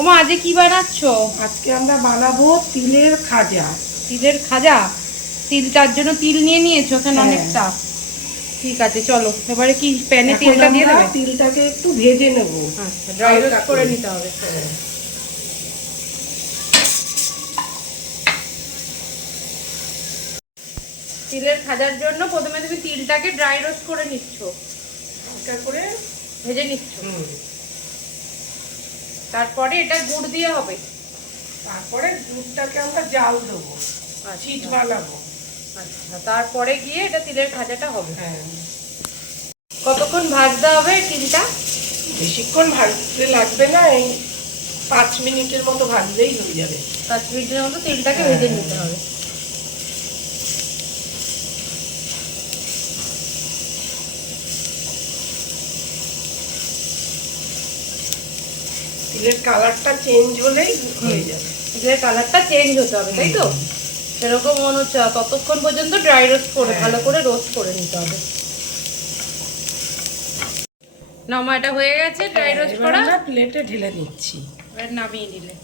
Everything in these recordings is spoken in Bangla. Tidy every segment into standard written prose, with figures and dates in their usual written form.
ওমা আজকে কি বানাচ্ছ? আজকে আমরা বানাবো তিলের খাজা। তিলের খাজা? তিলটার জন্য তিল নিয়ে নিয়েছো এখানে অনেকটা? ঠিক আছে, চলো এবারে কি প্যানে তেলটা দিয়ে দেবে? তিলটাকে একটু ভেজে নেব। আচ্ছা, ড্রাই রোস্ট করে নিতে হবে। তিলের খাজার জন্য প্রথমে তুমি তিলটাকে ড্রাই রোস্ট করে নিচ্ছ, হালকা করে ভেজে নিচ্ছ। তারপরে এটা গুড় দিয়ে হবে। তারপরে দুধটাকে আমরা জাল দেবো, চিট বানাবো। আচ্ছা, তারপরে গিয়ে এটা তিলের খাজাটা হবে। হ্যাঁ। কতক্ষণ ভাজতে হবে তিলটা? বেশিক্ষণ ভাজতে লাগবে না, এই 5 মিনিটের মতো ভাজলেই হয়ে যাবে। 5 মিনিটের মতো তিলটাকে ভেজে নিতে হবে। তিলের কালারটা চেঞ্জ হলেই হয়ে যাবে। তিলের কালারটা চেঞ্জ হতে হবে, তাই তো? সেরকম মনে হচ্ছে। ততক্ষণ পর্যন্ত ড্রাই রোস্ট করে ভালো করে রোস্ট করে নিতে হবে। নামা, এটা হয়ে গেছে ড্রাই রোস্ট করা। আমরা প্লেটে ঢেলে নিচ্ছি, এবার নামিয়ে নিলে।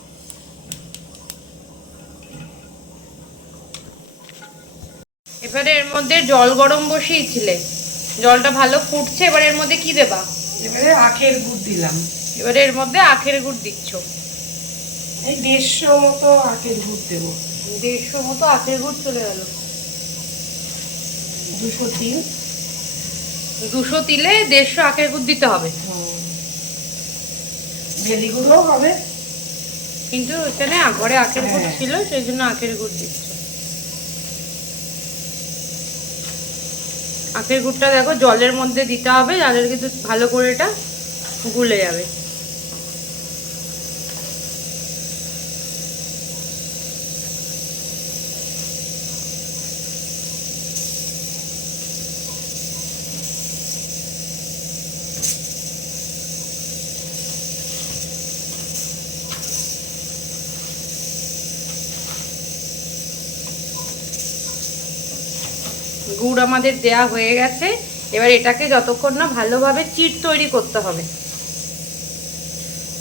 এবারে এর মধ্যে জল গরম বসিয়েছিলে, জলটা ভালো ফুটছে, এবার এর মধ্যে কি দেবা? এবারে আখের গুড় দিলাম। এবারে এর মধ্যে আখের গুড় দিচ্ছ। এই 150 মতো আখের গুড় দেবো। 150 মতো আখের গুড় চলে গেল। 200 তিল, 200 তিলে 150 আখের গুড় দিতে হবে। ভেলি গুঁড়ো হবে, কিন্তু এখানে ঘরে আখের গুড় ছিল, সেই জন্য আখের গুড় দিচ্ছ। আখের গুড়টা দেখো জলের মধ্যে দিতে হবে, তাহলে কিন্তু ভালো করে এটা গুলে যাবে। গুড় আমাদের দেয়া হয়ে গেছে। এবার এটাকে যতক্ষণ না ভালোভাবে চিট তৈরি করতে হবে,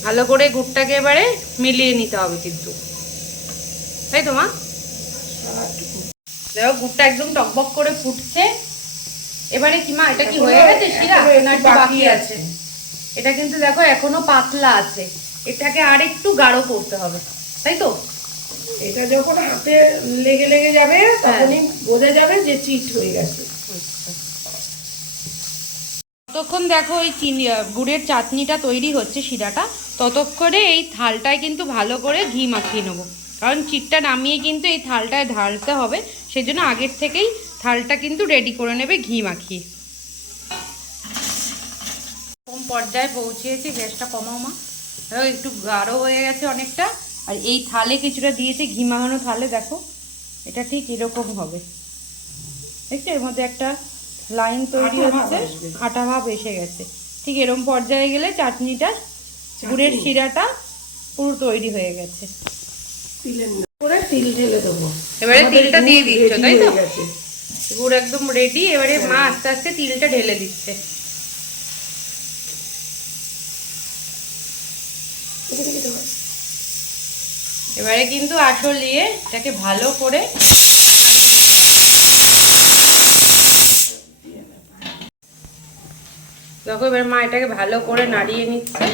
ভালো করে গুড়টাকে এবারে মিলিয়ে নিতে হবে কিন্তু, তাই তো মা? দেখো গুড়টা একদম টকবক করে ফুটছে। এবারে কি মা, এটা কি হয়ে গেছে শিরা না একটু বাকি আছে? এটা কিন্তু দেখো এখনো পাতলা আছে, এটাকে আর একটু গাঢ় করতে হবে, তাই তো? এটা যখন হাতে লেগে লেগে যাবে তখনই বোঝা যাবে যে চিট হয়ে গেছে। ততক্ষণ দেখো এই চিনি গুড়ের চাটনিটা তৈরি হচ্ছে, শিরাটা, ততক্ষণে এই থালটায় কিন্তু ভালো করে ঘি মাখিয়ে নেবো, কারণ চিটটা নামিয়ে কিন্তু এই থালটায় ঢালতে হবে, সেই জন্য আগের থেকেই থালটা কিন্তু রেডি করে নেবে ঘি মাখিয়ে। কম পর্যায়ে পৌঁছিয়েছি, গ্যাসটা কমাও মা। একটু গাঢ় হয়ে গেছে অনেকটা, আর এই থালে কিছুটা দিয়েছে ঘি মাখানো থালে, দেখো এটা ঠিক এরকম হবে, দেখছো এর মধ্যে একটা লাইন তৈরি হচ্ছে, আটা ভাব এসে গেছে। ঠিক এরকম পর্যায়ে গেলে চাটনিটা, গুড়ের শিরাটা পুরো তৈরি হয়ে গেছে। তিল ঢেলে দেবো, এবারে তিলটা দিয়ে দিচ্ছ, তাই তো? গুড় একদম রেডি। এবারে মা আস্তে আস্তে তিলটা ঢেলে দিচ্ছে। এবারে কিন্তু আসল নিয়ে এটাকে ভালো করে দেখো, এবার মা এটাকে ভালো করে নাড়িয়ে নিচ্ছে।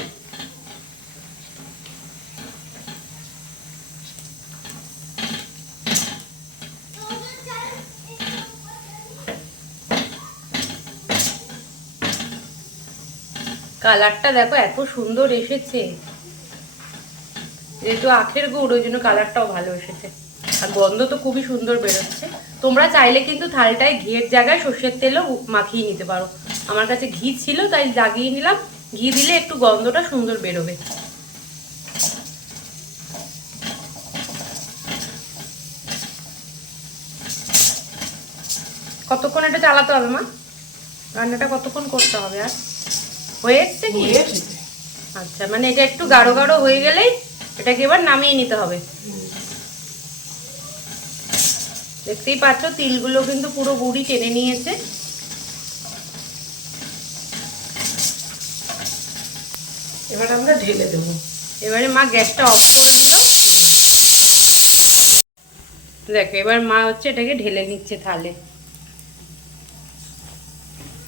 কালারটা দেখো এত সুন্দর এসেছে, যেহেতু আখের গুড় ওই জন্য কালারটাও ভালো এসেছে, আর গন্ধ তো খুবই সুন্দর বেরোচ্ছে। তোমরা চাইলে কিন্তু থালটায় ঘিয়ের জায়গায় সর্ষের তেলও মাখিয়ে নিতে পারো। আমার কাছে ঘি ছিল তাই লাগিয়ে নিলাম, ঘি দিলে একটু গন্ধটা সুন্দর বেরোবে। কতক্ষণ এটা চালাতে হবে মা? রান্নাটা কতক্ষণ করতে হবে? আর হয়ে এসছে কি? আচ্ছা, মানে এটা একটু গাঢ় গাঢ় হয়ে গেলেই এটাকে এবার নামিয়ে নিতে হবে। দেখতেই পাচ্ছ তিলগুলো কিন্তু পুরো গুড়ি টেনে নিয়েছে। এবার আমরা ঢেলে দেবো। এবারে মা গ্যাসটা অফ করে দিল। দেখো এবার মা হচ্ছে এটাকে ঢেলে নিচ্ছে থালে।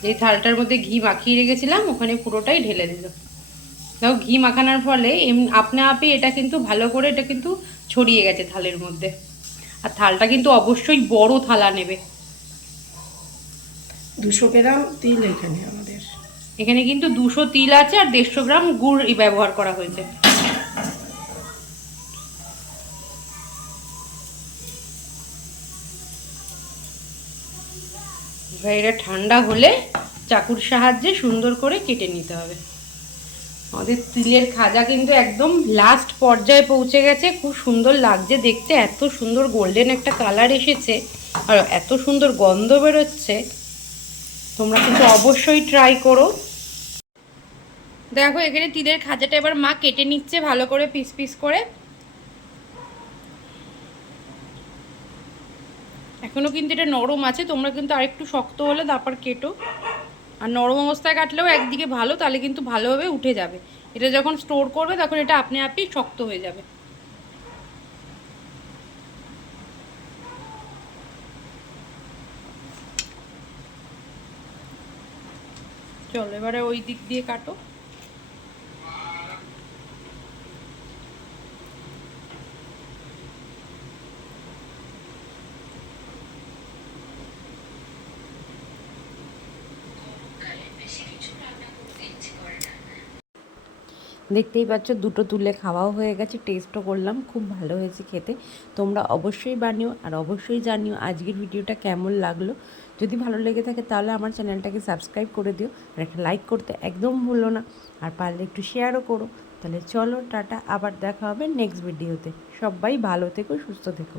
এই থালটার মধ্যে ঘি মাখিয়ে রেখেছিলাম ওখানে পুরোটাই ঢেলে দিল। দেখো ঘি মাখানোর ফলে আপনা আপনি এটা কিন্তু ভালো করে এটা কিন্তু ছড়িয়ে গেছে থালের মধ্যে। আর থালটা কিন্তু অবশ্যই বড় থালা নেবে। 200 গ্রাম তিল এখানে আমাদের। এখানে কিন্তু 200 তিল আছে আর 150 গ্রাম গুড় ব্যবহার করা হয়েছে। এটা ঠান্ডা হলে চাকুর সাহায্যে সুন্দর করে কেটে নিতে হবে। আমাদের তিলের খাজা কিন্তু একদম লাস্ট পর্যায়ে পৌঁছে গেছে। খুব সুন্দর লাগছে দেখতে, এত সুন্দর গোল্ডেন একটা কালার এসেছে আর এত সুন্দর গন্ধ বেরোচ্ছে। তোমরা কিন্তু অবশ্যই ট্রাই করো। দেখো এখানে তিলের খাজাটা এবার মা কেটে নিচ্ছে ভালো করে পিস পিস করে। এখনো কিন্তু এটা নরম আছে, তোমরা কিন্তু আরেকটু শক্ত হলে তারপর কেটো। আর নরম অবস্থায় কাটলেও একদিকে ভালো, তাহলে কিন্তু ভালোভাবে উঠে যাবে। এটা যখন স্টোর করবে তখন এটা আপনি আপনি শক্ত হয়ে যাবে। চলো এবারে ওই দিক দিয়ে কাটো। দেখতেই পাচ্ছ দুটো তুলে খাওয়াও হয়ে গেছে, টেস্টও করলাম, খুব ভালো হয়েছে খেতে। তোমরা অবশ্যই বানিও আর অবশ্যই জানিও আজকের ভিডিওটা কেমন লাগলো। যদি ভালো লেগে থাকে তাহলে আমার চ্যানেলটাকে সাবস্ক্রাইব করে দিও আর একটা লাইক করতে একদম ভুলো না। আর পারলে একটু শেয়ারও করো। তাহলে চলো টাটা, আবার দেখা হবে নেক্সট ভিডিওতে। সবাই ভালো থেকো, সুস্থ থেকো।